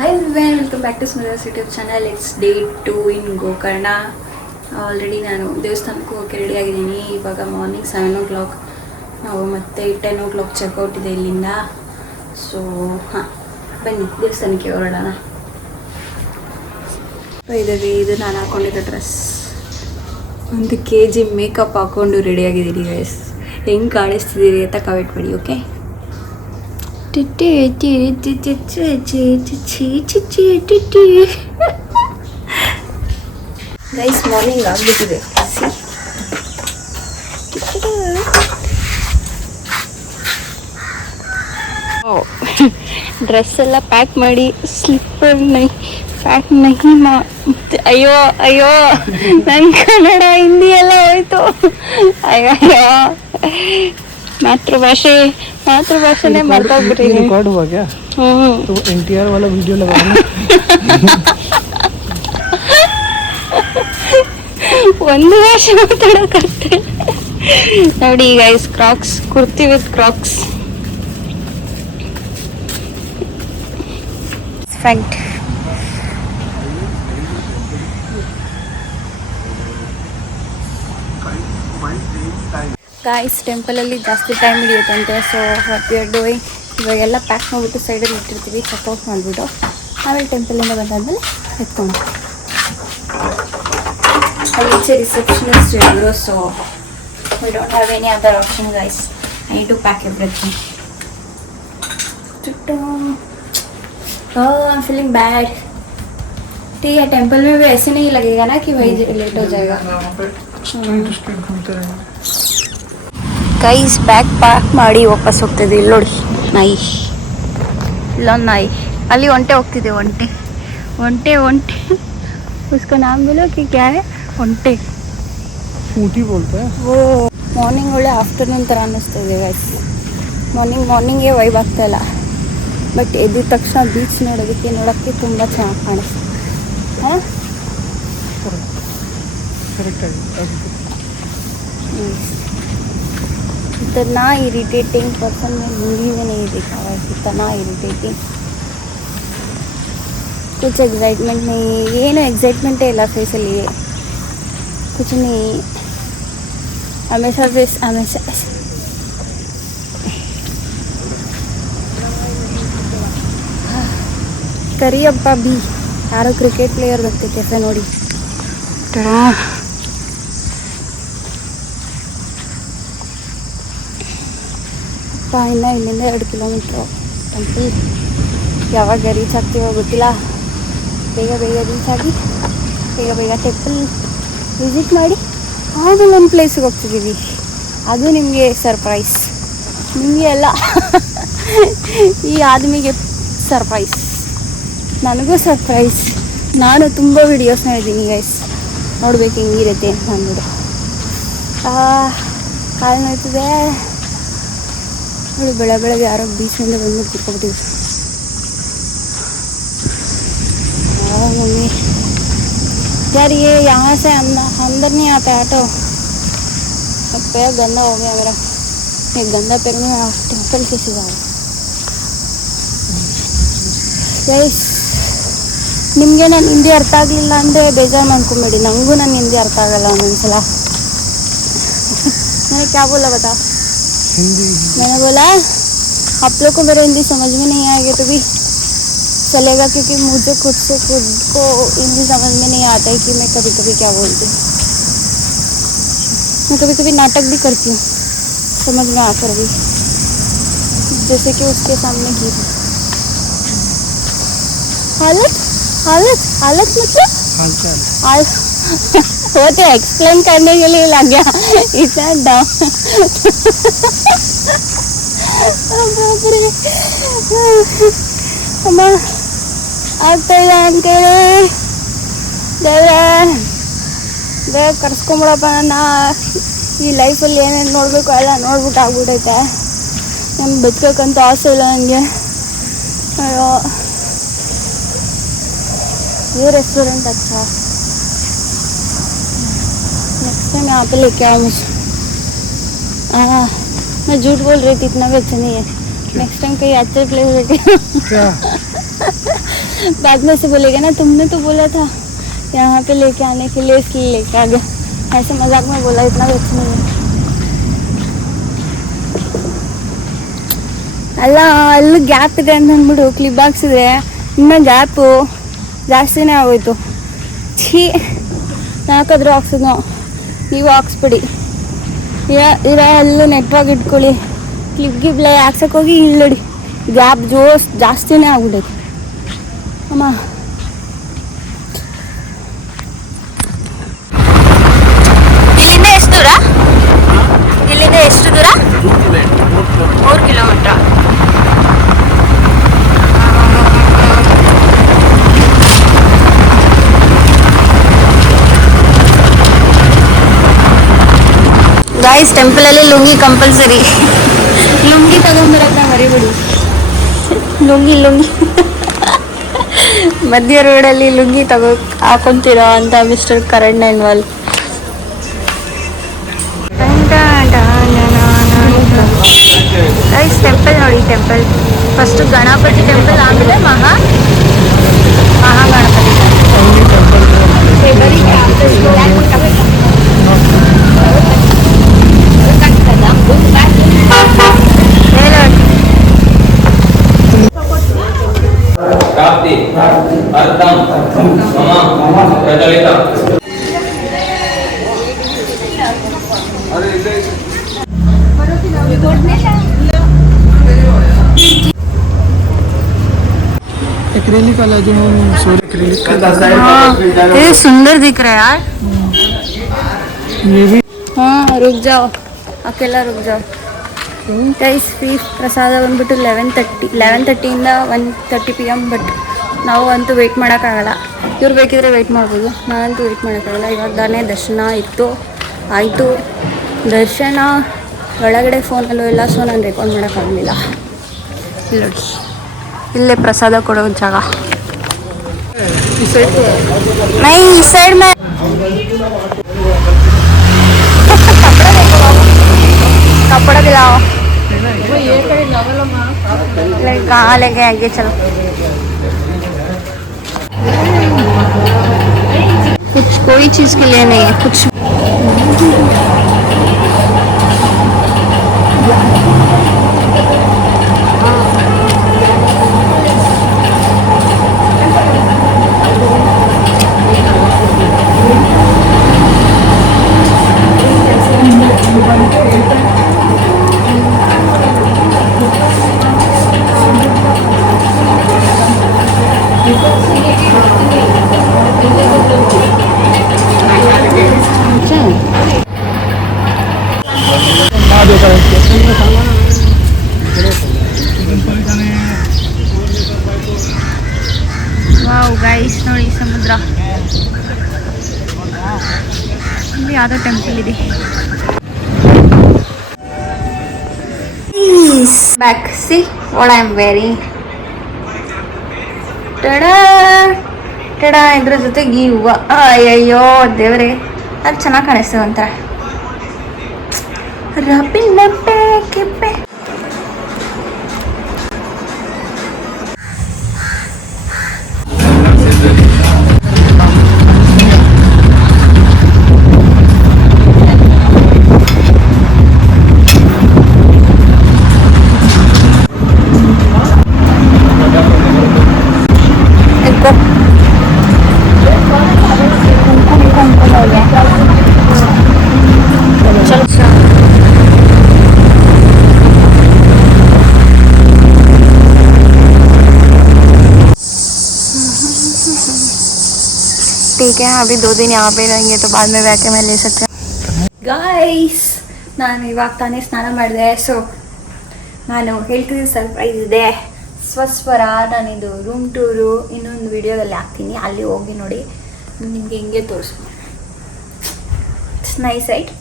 Hi everyone, welcome back to Smith's YouTube channel. It's day 2 in Gokarna. Already ನಾನು ದೇವಸ್ಥಾನಕ್ಕೆ ಹೋಗಿ ready ಆಗಿದ್ದೀನಿ. ಇವಾಗ ಮಾರ್ನಿಂಗ್ 7 o'clock ನಾವು ಮತ್ತೆ 10 o'clock ಚೆಕ್ಔಟ್ ಇದೆ ಇಲ್ಲಿಂದ. ಸೊ ಬನ್ನಿ ದೇವಸ್ಥಾನಕ್ಕೆ ಹೊರಡೋಣ. ಇದು ನಾನು ಹಾಕೊಂಡಿದ್ದ ಡ್ರೆಸ್. 1 kg ಮೇಕಪ್ ಹಾಕ್ಕೊಂಡು ರೆಡಿ ಆಗಿದ್ದೀನಿ ಗೈಸ್. ಹೆಂಗೆ ಕಾಣಿಸ್ತಿದ್ದೀರಿ ಅಂತ ಕಮೆಂಟ್ ಮಾಡಿ, ಓಕೆ? ಗೈಸ್ ಮಾರ್ನಿಂಗ್ ಆಗ್ಬಿಟ್ಟಿದೆ. ಡ್ರೆಸ್ ಎಲ್ಲ ಪ್ಯಾಕ್ ಮಾಡಿ ಸ್ಲಿಪ್ಪರ್ ಪ್ಯಾಕ್ ಅಯ್ಯೋ ಅಯ್ಯೋ ನನ್ನ ಕನ್ನಡ ಹಿಂದಿ ಎಲ್ಲ ಹೋಯ್ತು. ಅಯ್ಯೋ मातृभाषाने रिकॉर्ड हुआ क्या? तो NTR वाला वीडियो लगाना. ಒಂದು ಭಾಷೆ ಮಾತಾಡೋಕತ್ತೆ ನೋಡಿ guys. Crocs, kurti with crocs, front. Guys ಟೆಂಪಲಲ್ಲಿ ಜಾಸ್ತಿ ಟೈಮ್ ಹಿಡಿಯುತ್ತಂತೆ. So what we are doing, ಇವಾಗೆಲ್ಲ ಪ್ಯಾಕ್ ಮಾಡಿಬಿಟ್ಟು ಸೈಡಲ್ಲಿ ಇಟ್ಟಿರ್ತೀವಿ, ಚೆಕ್ಔಟ್ ಮಾಡಿಬಿಟ್ಟು ಆಮೇಲೆ ಟೆಂಪಲಿಂದ ಬಂದಾದ್ಮೇಲೆ ಎತ್ಕೊಂಡು ಅಲ್ಲಿ ಈಚೆ ರಿಸೆಪ್ಷನಿಸ್ಟ್ ಹೇಳಿದ್ರು. So we don't have any other option guys. I need to pack everything. I am feeling bad. ठीक है, टेंपल में भी ऐसे नहीं लगेगा ना कि वही लेट हो जाएगा. ಗೈಸ್ ಬ್ಯಾಗ್ ಪ್ಯಾಕ್ ಮಾಡಿ ವಾಪಸ್ ಹೋಗ್ತಿದ್ವಿ. ಇಲ್ಲಿ ನೋಡಿ ನಾಯಿ, ಇಲ್ಲೊಂದು ನಾಯಿ, ಅಲ್ಲಿ ಒಂಟೆ ಹೋಗ್ತಿದೆ. ಒಂಟೆ उसका नाम बोलो कि क्या है? ಒಂಟೆ ऊटी बोलते हैं वो. ಮಾರ್ನಿಂಗ್ ಒಳ್ಳೆ ಆಫ್ಟರ್ನೂನ್ ಥರ ಅನ್ನಿಸ್ತಾ ಇದೆ ಗೈಸ್. ಮಾರ್ನಿಂಗೇ ವೈಬ್ ಆಗ್ತಾ ಇಲ್ಲ. ಬಟ್ ಎದ್ದ ತಕ್ಷಣ ಬೀಚ್ ನೋಡೋಕ್ಕೆ ತುಂಬ ಚೆನ್ನಾಗಿ ಕಾಣಿಸ್ತು. ಹಾಂ इतना इरिटेटिंग पर्सन मैं जिंदगी में नहीं देखा है. इतना इरिटेटिंग. कुछ एक्साइटमेंट नहीं, ಏನು एक्साइटमेंट ಇಲ್ಲ ಫೇಸಲ್ಲಿ, कुछ नहीं. हमेशा ಕರಿಯಪ್ಪ ಬಿ ಯಾರೋ ಕ್ರಿಕೆಟ್ ಪ್ಲೇಯರ್ ಬರ್ತೆ ಕೆಫೆ ನೋಡಿ. ಇನ್ನು ಇಲ್ಲಿಂದ 2 ಕಿಲೋಮೀಟ್ರು ಟೆಂಪಲ್. ಯಾವಾಗ ರೀಚ್ ಆಗ್ತೀವೋ ಗೊತ್ತಿಲ್ಲ. ಬೇಗ ರೀಚ್ ಆಗಿ ಬೇಗ ಟೆಂಪಲ್ ವಿಸಿಟ್ ಮಾಡಿ ಆಮೇಲೆ ಒಂದು ಪ್ಲೇಸಿಗೆ ಹೋಗ್ತಿದ್ದೀವಿ. ಅದು ನಿಮಗೆ ಸರ್ಪ್ರೈಸ್. ನಿಮಗೆ ಅಲ್ಲ, ಈ ಆದಮಿಗೆ ಸರ್ಪ್ರೈಸ್, ನನಗೂ ಸರ್ಪ್ರೈಸ್. ನಾನು ತುಂಬ ವಿಡಿಯೋಸ್ ನೋಡಿದ್ದೀನಿ ಗೈಸ್, ನೋಡ್ಬೇಕು ಹಿಂಗಿರುತ್ತೆ ಅಂತ ಅಂದ್ಬಿಟ್ಟು. ಕಾಲು ನೋಯ್ತದೆ ನೋಡಿ. ಬೆಳಗ್ಗೆ ಯಾರೋ ಬೀಚ್ನಿಂದ ಬಂದು ಕುತ್ಕೊಬಿಟ್ಟಿದ್ರು. मम्मी यार ये यहाँ से अंदर नहीं आता है ऑटो. पैर गंदा हो गया मेरा. ये गंदा पैर में टेंपल कैसे जा रहा. ಗೈಸ್ ನಿಮಗೆ ನಾನು ಹಿಂದಿ ಅರ್ಥ ಆಗಲಿಲ್ಲ ಅಂದರೆ ಬೇಜಾರು ಮಾಡ್ಕೊಂಬೇಡಿ. ನನಗೂ ನನ್ನ ಹಿಂದಿ ಅರ್ಥ ಆಗಲ್ಲ ಒಂದೊಂದ್ಸಲ. मैंने क्या बोला बता? मैंने बोला आप लोग को मेरा हिंदी समझ में नहीं आएगा तो भी चलेगा, क्योंकि मुझे खुद को हिंदी समझ में नहीं आता है कि मैं कभी क्या बोलती हूँ. मैं कभी नाटक भी करती हूँ समझ में आकर भी, जैसे कि उसके सामने की हालत मतलब वो तो एक्सप्लेन करने के लिए लग गया इतना डाउन. ಅಮ್ಮ ಆಗ್ತಾ ಇಲ್ಲ ಅಂತೇಳಿ ಬೇಗ ಕರ್ಸ್ಕೊಂಬಿಡಪ್ಪ. ನನ್ನ ಈ ಲೈಫಲ್ಲಿ ಏನೇನು ನೋಡಬೇಕು ಎಲ್ಲ ನೋಡ್ಬಿಟ್ಟು ಆಗ್ಬಿಟ್ಟೈತೆ. ನಮ್ಗೆ ಬದುಕಕ್ಕಂತ ಆಸೆ ಇಲ್ಲ ನನಗೆ. ಅಯ್ಯೋ ये रेस्टोरेंट अच्छा. नेक्स्ट टाइम यहाँ पे लेके आओ मुझे. मैं झूठ बोल रही थी, इतना भी अच्छा नहीं है. नेक्स्ट टाइम कहीं अच्छे प्लेस लेके बाद में से बोलेगा ना तुमने तो बोला था यहाँ पे लेके आने के लिए, इसलिए लेके आ गया. ऐसे मजाक में बोला, इतना भी अच्छा नहीं है. ಅಲ್ಲ ಅಲ್ಲಿ ಗ್ಯಾಪ್ ಇದೆ ಅಂತ ಅಂದ್ಬಿಟ್ಟು ಕ್ಲಿಪ್ ಹಾಕ್ಸಿದ್ರೆ ಇನ್ನು ಗ್ಯಾಪು ಜಾಸ್ತಿನೇ ಆಗೋಯ್ತು. ಛೀ, ಯಾಕಾದರೂ ಹಾಕ್ಸಿದ್ನೋ. ನೀವು ಹಾಕ್ಸ್ಬಿಡಿ. ಇರೋ ಎಲ್ಲೂ ನೆಟ್ವರ್ಕ್ ಇಟ್ಕೊಳ್ಳಿ. ಕ್ಲಿಪ್ ಗಿಪ್ಲೆ ಹಾಕ್ಸೋಕ್ಕೋಗಿ ಇಲ್ಲಡಿ, ಗ್ಯಾಪ್ ಜಾಸ್ತಿನೇ ಆಗ್ಬಿಟ್ಟೈತೆ ಅಮ್ಮ. ಇಲ್ಲಿಂದ ಎಷ್ಟು ದೂರ? ಇಲ್ಲಿಂದ ಎಷ್ಟು ದೂರ? 3 ಕಿಲೋಮೀಟರ್. ಗಾಯ್ಸ್, ಟೆಂಪಲಲ್ಲಿ ಲುಂಗಿ ಕಂಪಲ್ಸರಿ. ಲುಂಗಿ ತಗೊಂಡ್ಬರಕ್ಕೆ ಮರಿಬೇಡಿ. ಲುಂಗಿ ಮಧ್ಯ ರೋಡಲ್ಲಿ ಲುಂಗಿ ಹಾಕೊಂತೀರಾ ಅಂತ mister Karan Nainwal. Guys, temple ನೋಡಿ. ಟೆಂಪಲ್ ಫಸ್ಟ್ ಗಣಪತಿ ಟೆಂಪಲ್, ಆಮೇಲೆ ಮಹಾಗಣಪತಿ प्राप्ति अर्थम मम प्रचलित. एक्रेलिक वाला जो हम एक्रेलिक ये सुंदर दिख रहा है यार. ये भी. हाँ, रुक जाओ, अकेला रुक जाओ. ಗೈಸ್, ಫ್ರೀ ಪ್ರಸಾದ ಬಂದ್ಬಿಟ್ಟು 11:30ಇಂದ 1:30 PM. ಬಟ್ ನಾವು ಅಂತೂ ವೆಯ್ಟ್ ಮಾಡೋಕ್ಕಾಗಲ್ಲ. ಇವ್ರು ಬೇಕಿದ್ರೆ ವೆಯ್ಟ್ ಮಾಡ್ಬೋದು, ನಾನಂತೂ ವೆಯ್ಟ್ ಮಾಡೋಕ್ಕಾಗಲ್ಲ. ಇವಾಗ ತಾನೇ ದರ್ಶನ ಆಯಿತು. ದರ್ಶನ ಒಳಗಡೆ ಫೋನಲ್ಲೂ ಇಲ್ಲ, ಸೊ ನಾನು ರೆಕಾರ್ಡ್ ಮಾಡೋಕ್ಕಾಗಲಿಲ್ಲ. ಇಲ್ಲಿ ನೋಡಿ, ಇಲ್ಲೇ ಪ್ರಸಾದ ಕೊಡೋ ಜಾಗ. ನೈ ಈ ಸೈಡ್ ಮೇ कपड़ा दिलाओ. कहाँ लेके आएंगे? चलो, कुछ कोई चीज़ के लिए नहीं है कुछ. ವಾವ್ ಗೈಸ್, ನೋಡಿ ಸಮುದ್ರ. ಇಲ್ಲಿ ಯಾವುದೋ ಟೆಂಪಲ್ ಇದೆ. Back see what I am wearing. Ta-da ಇದ್ರ ಜೊತೆಗೆ ಈ ಹೂವು. ಅಯ್ಯಯ್ಯೋ ದೇವರೇ, ಅದು ಚೆನ್ನಾಗಿ ಕಾಣಿಸ್ತೇವೆ ಒಂಥರ. ರಬ್ಬಿನಪ್ಪೆ ಕೆಪ್ಪೆ. ठीक है, अभी 2 दिन यहाँ पे रहेंगे तो बाद में बैठ के मैं ले सकते हैं. ಗಾಯ್ಸ್, ನಾನು ಇವಾಗ ತಾನೇ ಸ್ನಾನ ಮಾಡಿದೆ. ಸೊ ನಾನು ಹೇಳ್ತಿದ್ದೆ ಸರ್ಪ್ರೈಸ್ ಇದೆ. ಸ್ವಸ್ವರ ನಾನಿದು ರೂಮ್ ಟೂರು ಇನ್ನೊಂದು ವಿಡಿಯೋದಲ್ಲಿ ಹಾಕ್ತೀನಿ, ಅಲ್ಲಿ ಹೋಗಿ ನೋಡಿ. ನಿಮಗೆ ಹಿಂಗೆ ತೋರಿಸ್ತೀನಿ. It's nice right.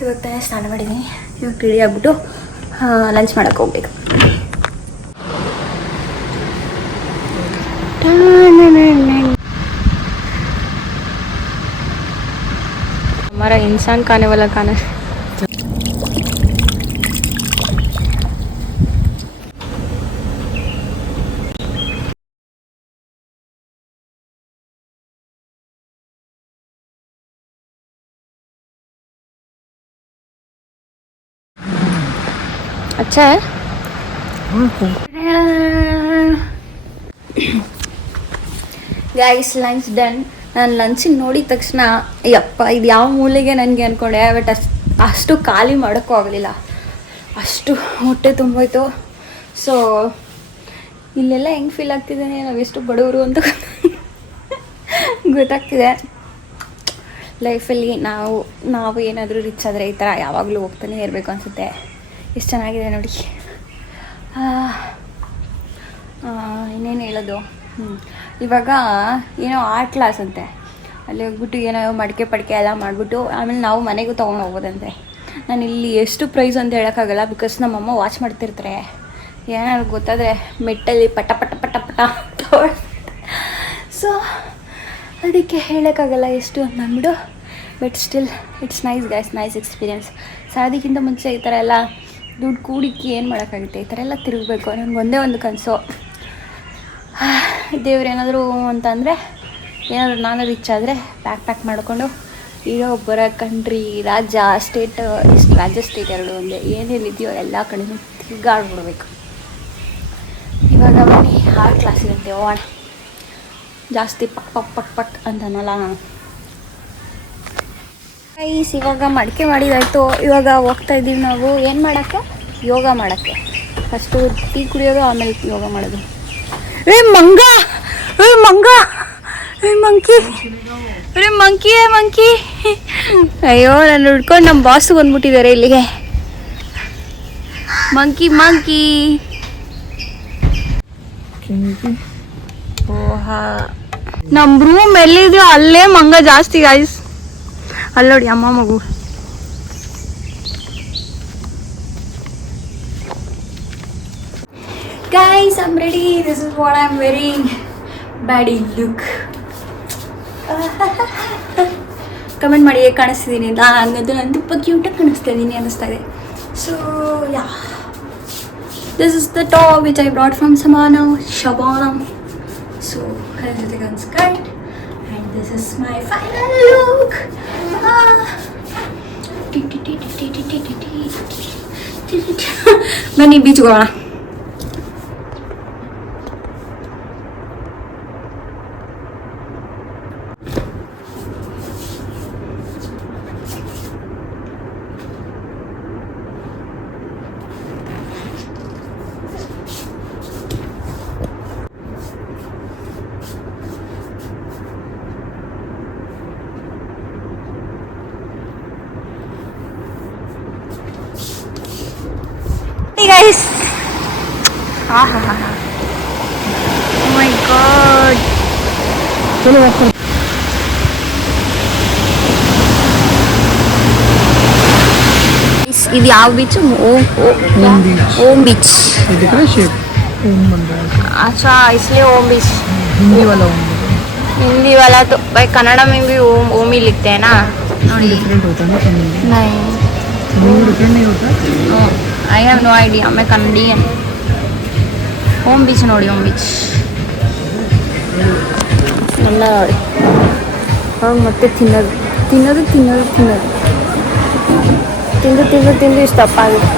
ಇವಾಗ ತಾನೇ ಸ್ನಾನ ಮಾಡಿದ್ದೀನಿ. ಇವಾಗ ರೆಡಿ ಆಗ್ಬಿಟ್ಟು ಲಂಚ್ ಮಾಡೋಕ್ಕೆ ಹೋಗ್ಬೇಕು. हमारा इंसान खाने वाला खाना ಅಚ್ಚಾ ಗೈಸ್ ಲಂಚ್ ಡನ್. ನಾನು ಲಂಚಿಗೆ ನೋಡಿದ ತಕ್ಷಣ ಯಪ್ಪ ಇದು ಯಾವ ಮೂಲೆಗೆ ನನಗೆ ಅಂದ್ಕೊಂಡೆ, ಬಟ್ ಅಷ್ಟು ಖಾಲಿ ಮಾಡೋಕ್ಕೂ ಆಗಲಿಲ್ಲ, ಅಷ್ಟು ಹೊಟ್ಟೆ ತುಂಬೋಯ್ತು. ಸೊ ಇಲ್ಲೆಲ್ಲ ಹೆಂಗೆ ಫೀಲ್ ಆಗ್ತಿದೆ, ನಾವು ಎಷ್ಟು ಬಡವರು ಅಂತ ಗೊತ್ತಾಗ್ತಿದೆ. ಲೈಫಲ್ಲಿ ನಾವು ಏನಾದರೂ ರಿಚ್ ಆದರೆ ಈ ಥರ ಯಾವಾಗಲೂ ಹೋಗ್ತಾನೆ ಇರಬೇಕು ಅನಿಸುತ್ತೆ. ಎಷ್ಟು ಚೆನ್ನಾಗಿದೆ ನೋಡಿ. ಇನ್ನೇನು ಹೇಳೋದು, ಇವಾಗ ಏನೋ ಆರ್ಟ್ ಕ್ಲಾಸ್ ಅಂತೆ, ಅಲ್ಲಿ ಹೋಗ್ಬಿಟ್ಟು ಏನೋ ಮಡಿಕೆ ಪಡಿಕೆ ಎಲ್ಲ ಮಾಡಿಬಿಟ್ಟು ಆಮೇಲೆ ನಾವು ಮನೆಗೂ ತೊಗೊಂಡು ಹೋಗ್ಬೋದಂತೆ. ನಾನು ಇಲ್ಲಿ ಎಷ್ಟು ಪ್ರೈಸ್ ಅಂತ ಹೇಳೋಕ್ಕಾಗಲ್ಲ, ಬಿಕಾಸ್ ನಮ್ಮಮ್ಮ ವಾಚ್ ಮಾಡ್ತಿರ್ತಾರೆ. ಏನಾದ್ರು ಗೊತ್ತಾದರೆ ಮೆಟ್ಟಲ್ಲಿ ಪಟ ಪಟ ಪಟ ಪಟ ಸೊ ಅದಕ್ಕೆ ಹೇಳೋಕ್ಕಾಗಲ್ಲ ಎಷ್ಟು ಅಂತ ಅಂದ್ಬಿಡು. But still it's nice guys, nice experience. ಸಾಯೋದಕ್ಕಿಂತ ಮುಂಚೆ ಈ ಥರ ಎಲ್ಲ ದುಡ್ಡು ಕೂಡಿಕ್ಕಿ ಏನು ಮಾಡೋಕ್ಕಾಗುತ್ತೆ, ಈ ಥರ ಎಲ್ಲ ತಿರುಗಬೇಕು. ನನಗೆ ಒಂದೇ ಒಂದು ಕನಸು, ದೇವ್ರೇನಾದರೂ ಅಂತಂದರೆ ಏನಾದರೂ ನಾನು ರಿಚ್ ಆದರೆ ಪ್ಯಾಕ್ ಮಾಡಿಕೊಂಡು ಇರೋ ಬರೋ ಕಂಟ್ರಿ, ರಾಜ್ಯ, ಸ್ಟೇಟ್, ರಾಜ್ಯ ಸ್ಟೇಟ್ ಎರಡು ಒಂದೇ, ಏನೇನಿದೆಯೋ ಎಲ್ಲ ಕಡೆಯೂ ತಿರುಗಾಡ್ಬಿಡ್ಬೇಕು. ಇವಾಗ ಬನ್ನಿ ಆರ್ಟ್ ಕ್ಲಾಸಿಗಂತೆ ಹೋಗೋಣ. ಜಾಸ್ತಿ ಪಕ್ ಪಕ್ ಪಕ್ ಪಕ್ ಅಂತನಲ್ಲ ನಾನು. ಗೈಸ್ ಇವಾಗ ಮಡಿಕೆ ಮಾಡಿದಾಯಿತು. ಇವಾಗ ಹೋಗ್ತಾ ಇದ್ದೀವಿ ನಾವು ಏನು ಮಾಡೋಕ್ಕೆ, ಯೋಗ ಮಾಡೋಕ್ಕೆ. ಫಸ್ಟು ಟೀ ಕುಡಿಯೋದು, ಆಮೇಲೆ ಯೋಗ ಮಾಡೋದು. ಮಂಗ ಮಂಗ ಮಂಕಿ ಮಂಕಿ ಅಯ್ಯೋ, ನಾನು ಹುಡ್ಕೊಂಡು ನಮ್ಮ ಬಾಸು ಬಂದ್ಬಿಟ್ಟಿದ್ದಾರೆ ಇಲ್ಲಿಗೆ. ಮಂಕಿ ಓಹಾ, ನಮ್ಮ ರೂಮ್ ಎಲ್ಲಿದೆಯೋ ಅಲ್ಲೇ ಮಂಗ ಜಾಸ್ತಿ ಗೈಸ್. ಅಲ್ಲಿ ನೋಡಿ ಅಮ್ಮ ಮಗು. Guys, I'm ready. This is what I'm wearing. Baddie look. Comment ಮಾಡಿ ಹೇಗೆ ಕಾಣಿಸ್ತಿದ್ದೀನಿ. ನಾನು ತುಂಬ ಕ್ಯೂಟಾಗಿ ಕಾಣಿಸ್ತಾ ಇದ್ದೀನಿ ಅನ್ನಿಸ್ತಾ ಇದೆ. So yeah, this is the top which I brought from Shabana. So ಅದ್ರ ಜೊತೆಗೆ ಒಂದು skirt. And this is my final look. ಬನ್ನಿ ಬೀಚ್ಗೆ ಹೋಗೋಣ. Guys, oh my god, ಇದು ಯಾವ ಬೀಚ್? ओम बीच. अच्छा, इसलिए ओम बीच. हिंदी वाला तो भाई कन्नड़ा में भी ओम ही लिखते हैं ना. डिफरेंट होता है ना. नहीं, डिफरेंट नहीं होता. I have no idea. My Canadian. Om beach ನೋಡಿ, ಓಮ್ ಬೀಚ್ ಎಲ್ಲ ನೋಡಿ. ಅವಾಗ ಮತ್ತೆ ತಿನ್ನೋದು ತಿಂದು ಇಷ್ಟು ದಪ್ಪ ಆಗಿದೆ.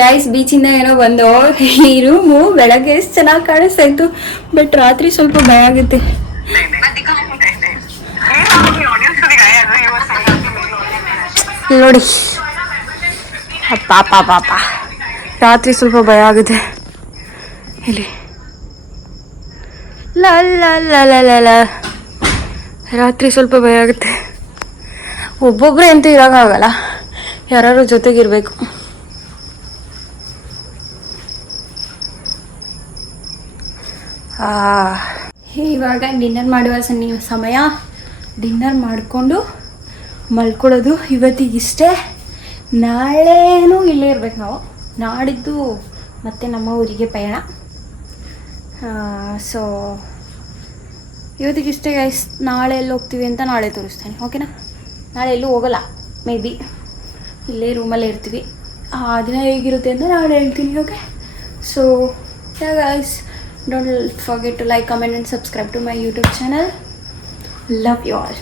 ಗೈಸ್ ಬೀಚಿಂದ ಏನೋ ಬಂದು ಈ ರೂಮು ಬೆಳಗ್ಗೆ ಎಷ್ಟು ಚೆನ್ನಾಗಿ ಕಾಣಿಸ್ತಾ ಇತ್ತು, ಬಟ್ ರಾತ್ರಿ ಸ್ವಲ್ಪ ಭಯ ಆಗುತ್ತೆ. ನೋಡಿ ಪಾಪ ರಾತ್ರಿ ಸ್ವಲ್ಪ ಭಯ ಆಗುತ್ತೆ ಇಲ್ಲಿ. ಲ ರಾತ್ರಿ ಸ್ವಲ್ಪ ಭಯ ಆಗುತ್ತೆ. ಒಬ್ಬೊಬ್ಬರೇ ಅಂತೂ ಇರೋಕ್ಕಾಗಲ್ಲ, ಯಾರು ಜೊತೆಗಿರ್ಬೇಕು. ಇವಾಗ ಡಿನ್ನರ್ ಮಾಡುವ ಸಮಯ. ಡಿನ್ನರ್ ಮಾಡಿಕೊಂಡು ಮಲ್ಕೊಳ್ಳೋದು. ಇವತ್ತಿಗಿಷ್ಟೇ, ನಾಳೆನೂ ಇಲ್ಲೇ ಇರ್ಬೇಕು ನಾವು. ನಾಡಿದ್ದು ಮತ್ತೆ ನಮ್ಮ ಊರಿಗೆ ಪಯಣ. ಸೊ ಇವತ್ತಿಗಿಷ್ಟೇ ಗೈಸ್. ನಾಳೆ ಎಲ್ಲಿ ಹೋಗ್ತೀವಿ ಅಂತ ನಾಳೆ ತೋರಿಸ್ತೇನೆ, ಓಕೆನಾ? ನಾಳೆ ಎಲ್ಲೂ ಹೋಗಲ್ಲ, ಮೇ ಬಿ ಇಲ್ಲೇ ರೂಮಲ್ಲೇ ಇರ್ತೀವಿ. ಆ ದಿನ ಹೇಗಿರುತ್ತೆ ಅಂತ ನಾಳೆ ಹೇಳ್ತೀನಿ, okay? So guys, don't forget to like, comment and subscribe to my YouTube channel. Love you all.